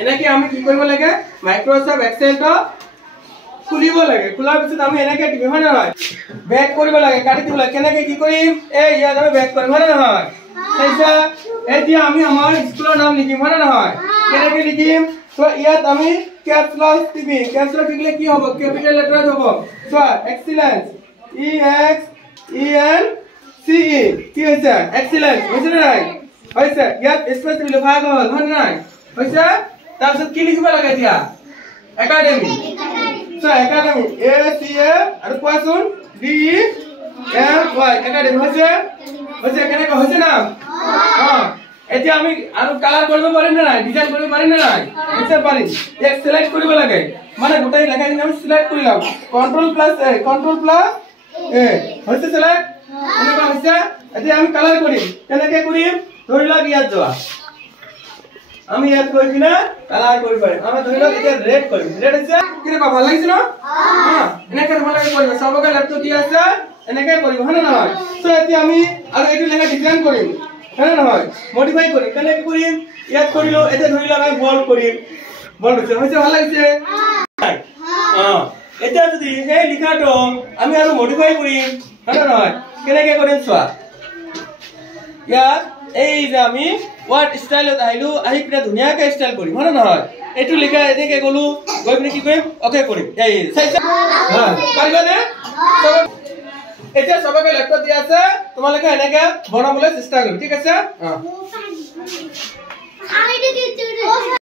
এনেকে আমি কি কৰিব লাগে মাইক্ৰ'ছফ্ট এক্সেলটো খুলিব লাগে খোলাৰ পিছত আমি এনেকে টিপি হয় নহয় বেক কৰিব লাগে কাটি দিব লাগে কেনেকে কি কৰিম এই ইয়াত আমি বেক কৰিম হয় নহয় চাইছা এতিয়া আমি আমাৰ স্কুলৰ নাম লিখিম হয় নহয় কেনেকে লিখিম তো ইয়াত আমি ক্যাপছ লক টিপি ক্যাপছ লক টিপিলে কি হ'ব ক্যাপিটাল লেটাৰত হ'ব চোৱা excellence E X E N C E কি হৈছে এক্সিলেন্স হৈছে নাই হৈছে ইয়াত স্পেচ দিলে ভাগ হ'ল হয় নাই হৈছে তাৰপিছত কি লিখিব লাগে এতিয়া academy So academy A C A আৰু কোৱাচোন D E M Y academy হৈছে কেনে হৈছে না এতিয়া আমি আৰু কালাৰ কৰিব পাৰিম না নাই ডিজাইন কৰিব পাৰিম না নাই নিশ্চয় পাৰিম এক সিলেক্ট কৰিব লাগে মানে গোটেই লেখাখিনি আমি সিলেক্ট কৰি লম কন্ট্ৰোল প্লাস এ হৈছে সিলেক্ট এনেকা হৈছে এতিয়া আমি কালাৰ কৰিম কেনেকে কৰিম ধৰি লওক ইয়াত যোৱা আমি ইয়াত কই কিনা কালাৰ কৰিব পাৰিম আমি ধৰি লওক এতিয়া ৰেড কৰিম ৰেড হৈছে কিনে ভাল লাগিছে ন এনেকে তোমালোকে কৰিব সবকে লেপটপ দি আছে এনেকে কৰিব হয় না নহয় সো এতিয়া আমি আৰু এইটো লেখা ডিজাইন কৰিম হয় না নহয় মডিফাই কৰিম কেনেকে কৰিম ইয়াত কৰিলো এতিয়া ধৰি লওক আমি বল কৰিম বল হৈছে ভাল লাগিছে এতিয়া যদি এই লিখাটো আমি আৰু মডিফাই কৰিম হয় না নহয় কেনেকে কৰিম চোৱা ইয়াত এই যে আমি ওয়াৰ্ড স্টাইলত আইলো আহি পিনে ধুনিয়াকে স্টাইল কৰিম হয় না নহয় এটু লিখা এনেকে গলো গৈ পিনে কি কৰিম ওকে কৰিম এই চাইছা পাৰিবা নে এতিয়া সবকে লেপটপ দি আছে তোমালোকে এনেকে বনাবলৈ চেষ্টা কৰিম ঠিক আছে